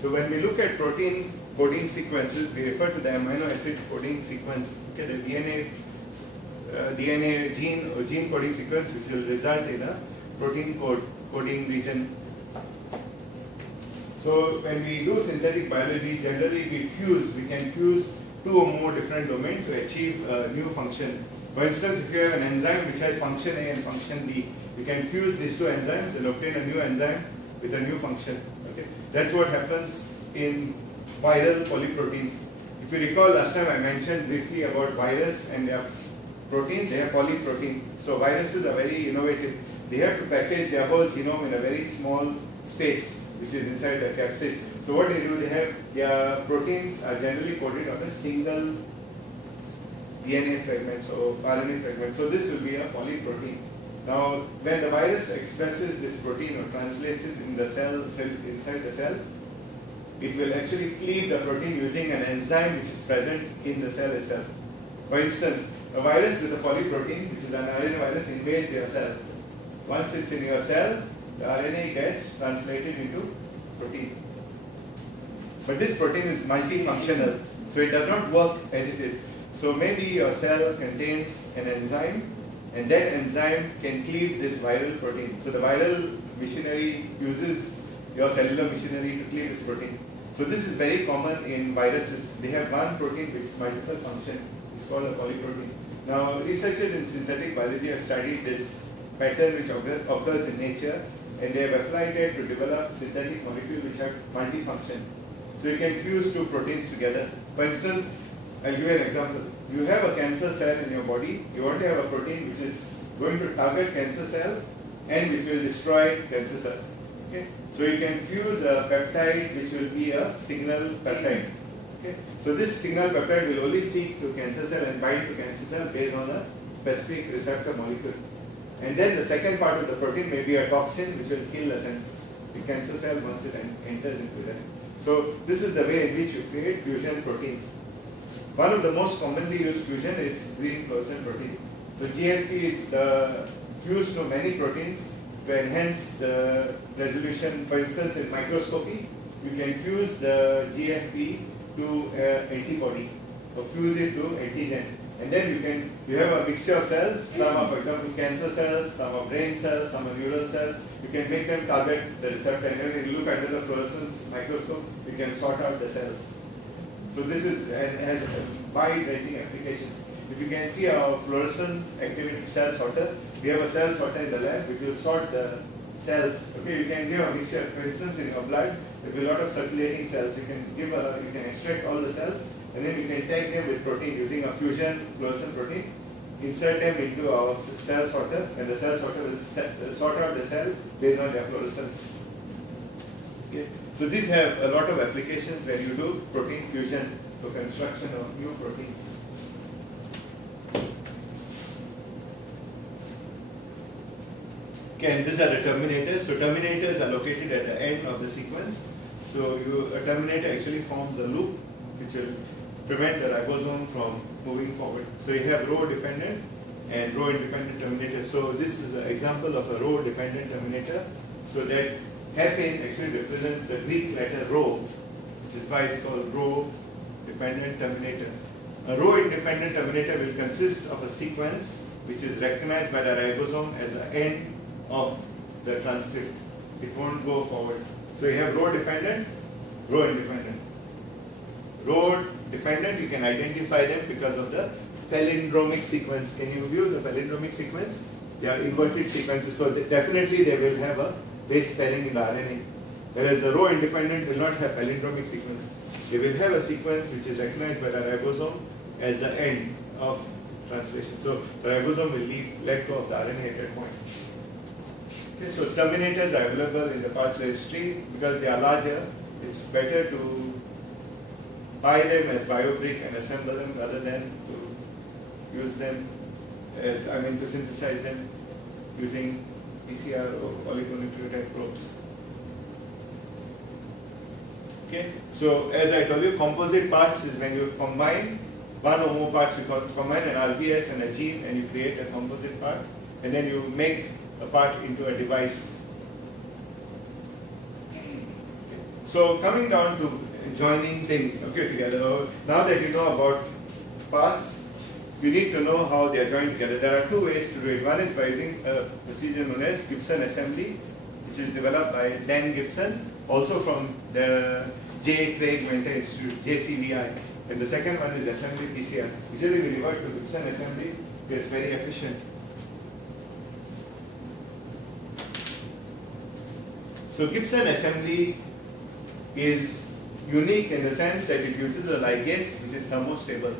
So when we look at protein coding sequences, we refer to the amino acid coding sequence. Okay, the DNA gene or gene coding sequence, which will result in a protein coding region. So when we do synthetic biology, generally we can fuse two or more different domains to achieve a new function. For instance, if you have an enzyme which has function A and function B, you can fuse these two enzymes and obtain a new enzyme with a new function. Okay, that's what happens in viral polyproteins. If you recall, last time I mentioned briefly about virus and their protein, they are polyprotein. So viruses are very innovative. They have to package their whole genome in a very small space, which is inside the capsid. So what they do, their proteins are generally coded on a single DNA fragment or RNA fragment. So this will be a polyprotein. Now, when the virus expresses this protein or translates it in the cell inside the cell, it will actually cleave the protein using an enzyme which is present in the cell itself. For instance, a virus with a polyprotein, which is an RNA virus, invades your cell. Once it's in your cell, the RNA gets translated into protein. But this protein is multifunctional, so it does not work as it is. So maybe your cell contains an enzyme, and that enzyme can cleave this viral protein. So the viral machinery uses your cellular machinery to cleave this protein. So this is very common in viruses. They have one protein which is multiple function. It's called a polyprotein. Now, researchers in synthetic biology have studied this pattern which occurs in nature, and they have applied it to develop synthetic molecules which have multifunction. So you can fuse two proteins together. For instance, I'll give you an example. You have a cancer cell in your body. You want to have a protein which is going to target cancer cell and which will destroy cancer cell. Okay? So you can fuse a peptide which will be a signal peptide. Okay? So this signal peptide will only seek to cancer cell and bind to cancer cell based on a specific receptor molecule. And then the second part of the protein may be a toxin which will kill the cancer cell once it enters into that. So this is the way in which you create fusion proteins. One of the most commonly used fusion is green fluorescent protein. So GFP is fused to many proteins to enhance the resolution. For instance, in microscopy, you can fuse the GFP to antibody or fuse it to antigen. And then you have a mixture of cells. Some are, for example, cancer cells, some are brain cells, some are neural cells. You can make them target the receptor, and when you look under the fluorescence microscope, you can sort out the cells. So this has wide-ranging applications. If you can see our fluorescent activity cell sorter, we have a cell sorter in the lab which will sort the cells. Okay, you can give a mixture. For instance, in your blood, there will be a lot of circulating cells. You can extract all the cells, and then you can tag them with protein using a fusion fluorescent protein. Insert them into our cell sorter, and the cell sorter will sort out the cell based on their fluorescence. Okay. So these have a lot of applications when you do protein fusion for construction of new proteins. Okay, and these are the terminators. So terminators are located at the end of the sequence. So a terminator actually forms a loop which will prevent the ribosome from moving forward. So you have row-dependent and row-independent terminators. So this is an example of a row-dependent terminator. So that hairpin actually represents the Greek letter rho, which is why it's called row-dependent terminator. A row-independent terminator will consist of a sequence which is recognized by the ribosome as the end of the transcript. It won't go forward. So you have row-dependent, row-independent. Row-dependent, you can identify them because of the palindromic sequence. Can you view the palindromic sequence? They are inverted sequences, so definitely they will have a base pairing in the RNA. Whereas the row-independent will not have palindromic sequence. They will have a sequence which is recognized by the ribosome as the end of translation. So the ribosome will let go of the RNA at that point. Okay, so terminators are available in the parts registry. Because they are larger, it's better to buy them as biobrick and assemble them rather than to use them to synthesize them using PCR or oligonucleotide probes. Okay, so as I told you, composite parts is when you combine one or more parts. You combine an RBS and a gene, and you create a composite part, and then you make a part into a device. Okay. So coming down to joining things together. Now that you know about parts, you need to know how they are joined together. There are two ways to do it. One is by using a procedure known as Gibson assembly, which is developed by Dan Gibson, also from the J. Craig Venter Institute, JCVI. And the second one is assembly PCR. Usually we revert to Gibson assembly because it's very efficient. So Gibson assembly is unique in the sense that it uses a ligase which is thermostable.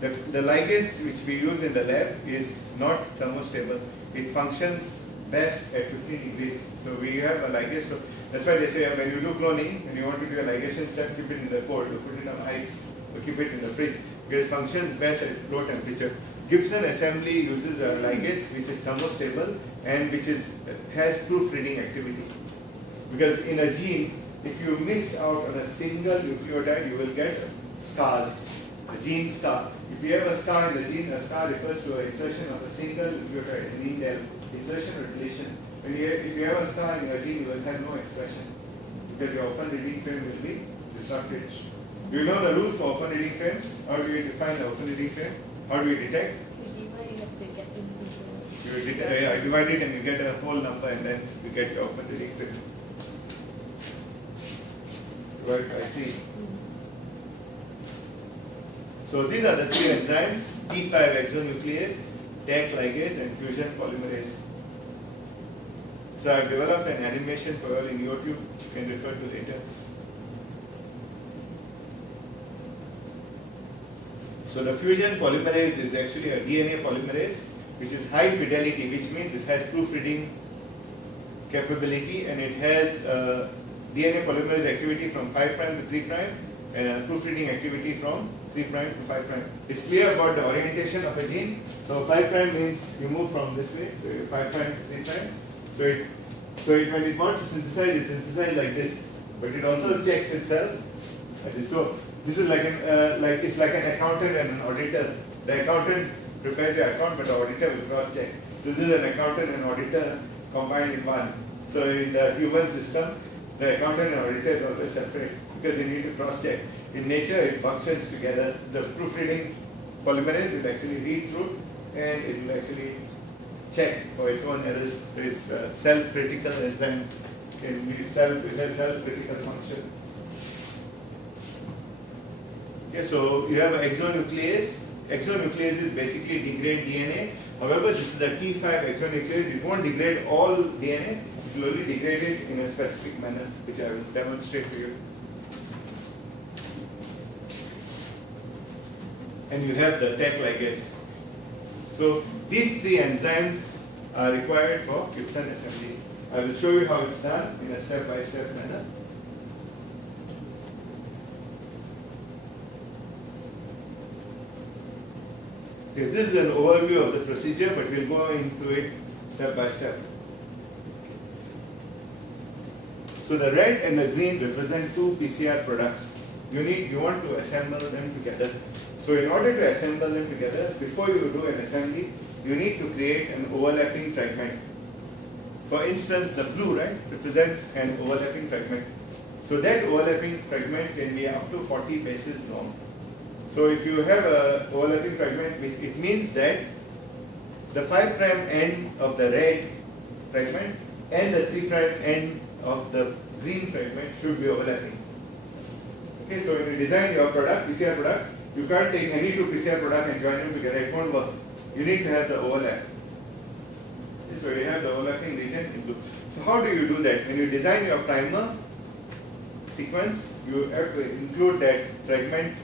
The ligase which we use in the lab is not thermostable. It functions best at 15 degrees. So we have a ligase. So that's why they say when you do cloning, when you want to do a ligation step, keep it in the cold, or put it on ice, or keep it in the fridge, because it functions best at low temperature. Gibson assembly uses a ligase which is thermostable and which has proofreading activity. Because in a gene, if you miss out on a single nucleotide, you will get scars, a gene scar. If you have a scar in the gene, a scar refers to an insertion of a single nucleotide, an indel, insertion or deletion. If you have a scar in your gene, you will have no expression because your open reading frame will be disrupted. Do you know the rule for open reading frames? How do we define the open reading frame? How do we detect? You have to get You divide it and you get a whole number and then you get your open reading frame. Divide by 3. So these are the three enzymes: T5 exonuclease, TAC ligase, and fusion polymerase. So I have developed an animation for you all in YouTube. You can refer to later. So the fusion polymerase is actually a DNA polymerase, which is high fidelity, which means it has proofreading capability, and it has DNA polymerase activity from 5' to 3' and proofreading activity from 3' to 5'. It's clear about the orientation of a gene. So 5' means you move from this way, so 5' to 3'. So when it wants to synthesize, it synthesizes like this, but it also checks itself. So this is it's like an accountant and an auditor. The accountant prepares your account, but the auditor will cross check. So this is an accountant and auditor combined in one. So in the human system, the accountant and auditor is always separate because they need to cross check. In nature, it functions together. The proofreading polymerase will actually read through and it will actually check for its own errors. It's self-critical enzyme. It has self-critical function. Okay, so you have an exonuclease. Exonuclease is basically degrade DNA. However, this is a T5 exonuclease. It won't degrade all DNA. It will only degrade it in a specific manner, which I will demonstrate for you. And you have the TAC ligase. So these three enzymes are required for Gibson assembly. I will show you how it's done in a step-by-step manner. Okay, this is an overview of the procedure, but we'll go into it step by step. So the red and the green represent two PCR products. You want to assemble them together. So in order to assemble them together, before you do an assembly, you need to create an overlapping fragment. For instance, the blue represents an overlapping fragment. So that overlapping fragment can be up to 40 bases long. So if you have an overlapping fragment, it means that the 5' end of the red fragment and the 3' end of the green fragment should be overlapping. Okay, so when you design your product, PCR product, you can't take any two PCR products and join them together. It won't work. You need to have the overlap. Okay, so you have the overlapping region in blue. So how do you do that? When you design your primer sequence, you have to include that fragment,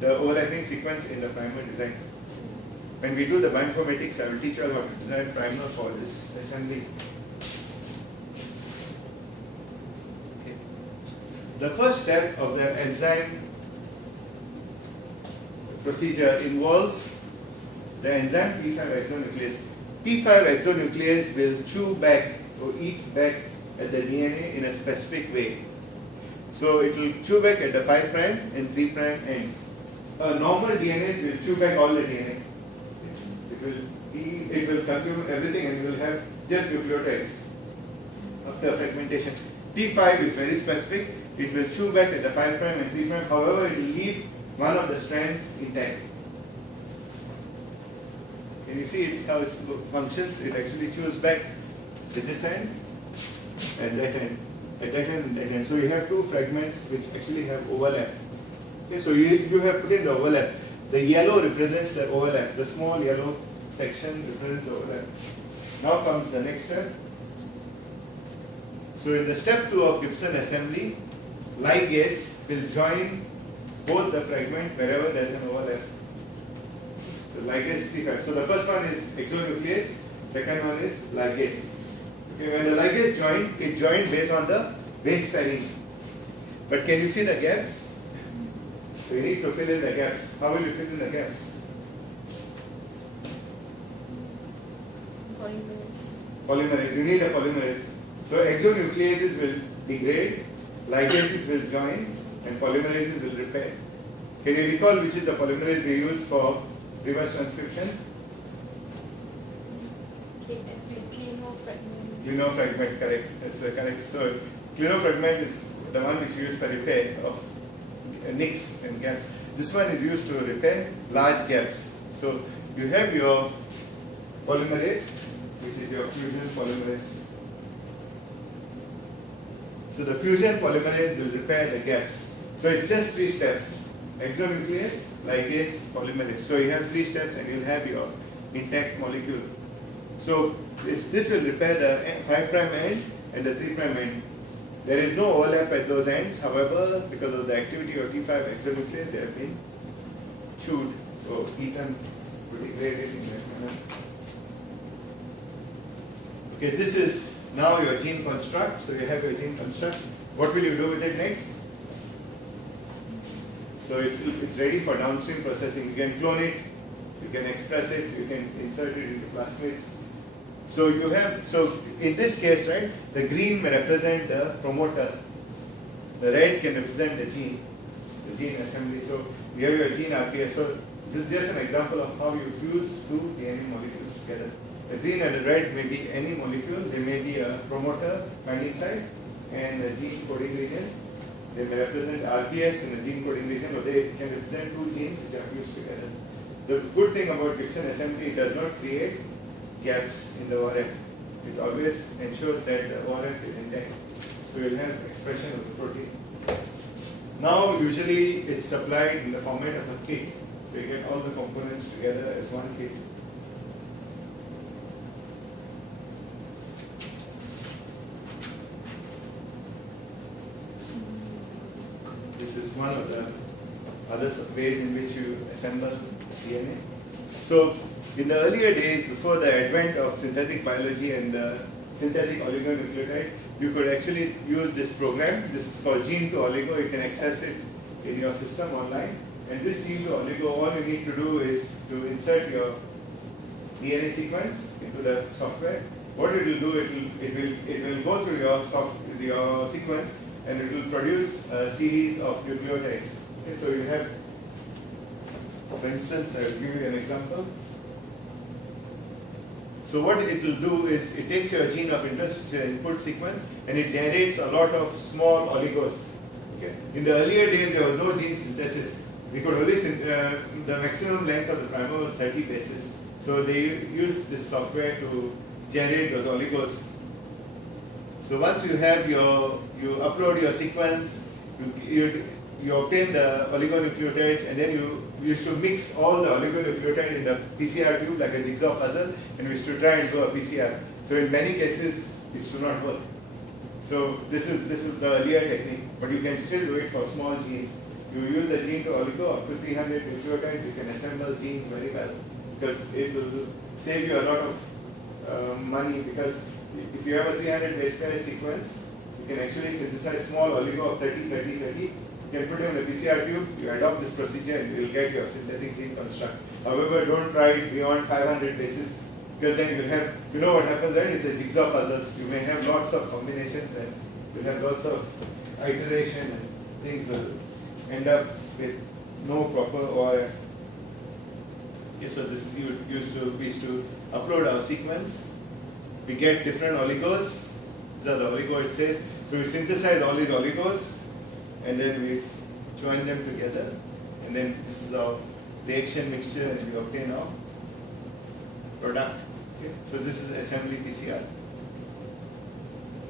the overlapping sequence in the primer design. When we do the bioinformatics, I will teach you how to design primer for this assembly. Okay. The first step of the enzyme procedure involves the enzyme T5 exonuclease. T5 exonuclease will chew back or eat back at the DNA in a specific way. So it will chew back at the 5' and 3' ends. Normal DNAs will chew back all the DNA. It will consume everything and you will have just nucleotides after fragmentation. T5 is very specific. It will chew back at the 5' and 3'. However, it will leave one of the strands intact. Can you see it's how it functions? It actually chews back at this end and that end, at that end and that end. So you have two fragments which actually have overlap. Okay, so you have put in the overlap. The yellow represents the overlap. The small yellow section represents the overlap. Now comes the next step. So in the step 2 of Gibson assembly, ligase will join both the fragment wherever there is an overlap. So ligase T5. So the first one is exonuclease, second one is ligase. Okay, when the ligase joined, it joined based on the base pairing. But can you see the gaps? So you need to fill in the gaps. How will you fill in the gaps? Polymerase. You need a polymerase. So exonucleases will degrade, ligases will join, and polymerases will repair. Can you recall which is the polymerase we use for reverse transcription? Clinofragment, correct. That's correct. So clinofragment is the one which you use for repair of nicks and gaps. This one is used to repair large gaps. So you have your polymerase, which is your fusion polymerase. So the fusion polymerase will repair the gaps. So it's just 3 steps: exonuclease, ligase, polymerase. So you have 3 steps and you'll have your intact molecule. So this will repair the 5' end and the 3' end. There is no overlap at those ends. However, because of the activity of T5 exonuclease, they have been chewed or eaten to degrade it in that manner. Okay, this is now your gene construct. So you have your gene construct. What will you do with it next? So it's ready for downstream processing. You can clone it, you can express it, you can insert it into plasmids. So you have, so in this case, right, the green may represent the promoter, the red can represent the gene assembly. So you have your gene RPS. So this is just an example of how you fuse 2 DNA molecules together. The green and the red may be any molecule. They may be a promoter binding site and a gene coding region. They may represent RPS in the gene coding region, or they can represent 2 genes which are fused together. The good thing about Gibson assembly, it does not create gaps in the ORF. It always ensures that the ORF is intact. So you'll have expression of the protein. Now usually it's supplied in the format of a kit. So you get all the components together as one kit. This is one of the other ways in which you assemble DNA. So in the earlier days, before the advent of synthetic biology and the synthetic oligonucleotide, you could actually use this program. This is called Gene to Oligo. You can access it in your system online. And this Gene to Oligo, all you need to do is to insert your DNA sequence into the software. What it will do, it will go through your sequence, and it will produce a series of nucleotides. Okay, so you have, for instance, I will give you an example. So what it will do is it takes your gene of interest, which is an input sequence, and it generates a lot of small oligos. Okay? In the earlier days, there was no gene synthesis. We could only the maximum length of the primer was 30 bases. So they used this software to generate those oligos. So once you have you upload your sequence, you obtain the oligonucleotides, and then you used to mix all the oligonucleotide in the PCR tube like a jigsaw puzzle, and we used to try and do a PCR. So in many cases, it should not work. So this is the earlier technique, but you can still do it for small genes. You use the gene to oligo up to 300 nucleotides. You can assemble genes very well, because it will save you a lot of money, because if you have a 300 base pair sequence, you can actually synthesize small oligo of 30, 30, 30. You can put them in a PCR tube, you adopt this procedure, and you will get your synthetic gene construct. However, don't try it beyond 500 bases, because then you'll have, you know what happens, right? It's a jigsaw puzzle. You may have lots of combinations, and you'll have lots of iteration, and things will end up with no proper ORF. Okay, so this we used to upload our sequence. We get different oligos These are the oligo it says. So we synthesize all these oligos and then we join them together, and then this is our reaction mixture and we obtain our product. Okay. So this is assembly PCR.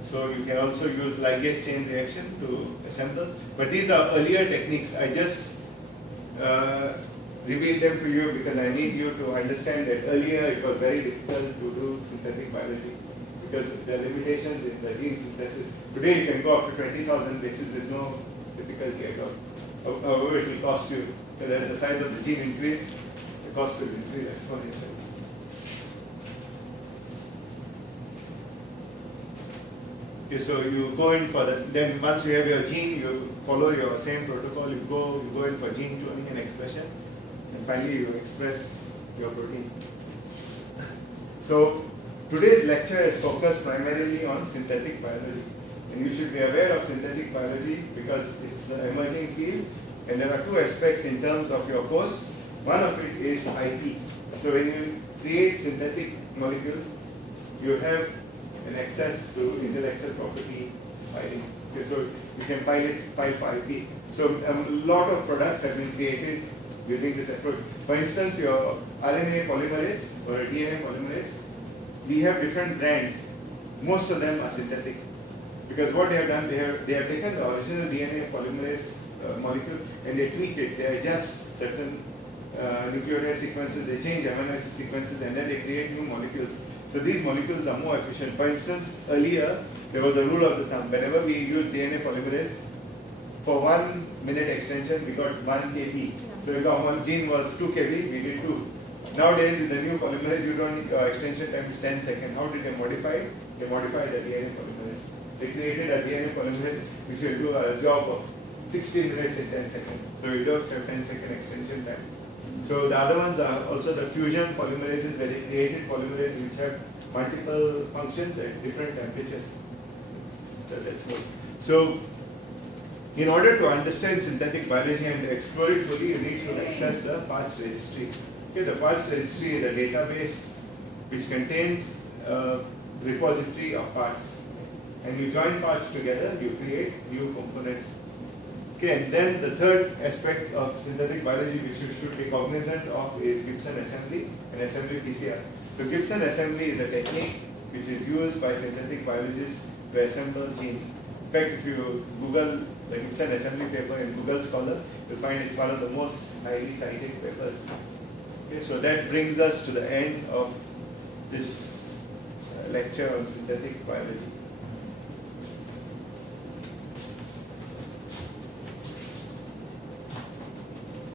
So you can also use ligase chain reaction to assemble. But these are earlier techniques. I just revealed them to you because I need you to understand that earlier it was very difficult to do synthetic biology because there are limitations in the gene synthesis. Today you can go up to 20,000 bases with no difficulty at all. However, it will cost you, because as the size of the gene increase, the cost will increase exponentially. Okay, so you go in for that. Then once you have your gene, you follow your same protocol. You go in for gene cloning and expression, and finally you express your protein. So today's lecture is focused primarily on synthetic biology, and you should be aware of synthetic biology because it's an emerging field, and there are two aspects in terms of your course. One of it is IP. So when you create synthetic molecules, you have an access to intellectual property filing. Okay, so you can file for IP. So a lot of products have been created using this approach. For instance, your RNA polymerase or DNA polymerase, we have different brands. Most of them are synthetic. Because what they have done, they have taken the original DNA polymerase molecule and they tweak it, they adjust certain nucleotide sequences, they change amino acid sequences, and then they create new molecules. So these molecules are more efficient. For instance, earlier there was a rule of the thumb. Whenever we use DNA polymerase, for 1 minute extension we got 1 kb. So if our gene was 2 kb, we did 2. Nowadays with the new polymerase, you don't need extension time is 10 seconds. How did they modify it? They modified the DNA polymerase. They created a DNA polymerase which will do a job of 16 minutes in 10 seconds. So you don't have 10-second extension time. So the other ones are also the fusion polymerases, where they created polymerases which have multiple functions at different temperatures. So that's good. So in order to understand synthetic biology and explore it fully, you need to access the parts registry. Okay, the parts registry is a database which contains a repository of parts. And you join parts together, you create new components. Okay, and then the third aspect of synthetic biology which you should be cognizant of is Gibson assembly and assembly PCR. So Gibson assembly is a technique which is used by synthetic biologists to assemble genes. In fact, if you Google the Gibson assembly paper in Google Scholar, you'll find it's one of the most highly cited papers. Okay, so that brings us to the end of this lecture on synthetic biology.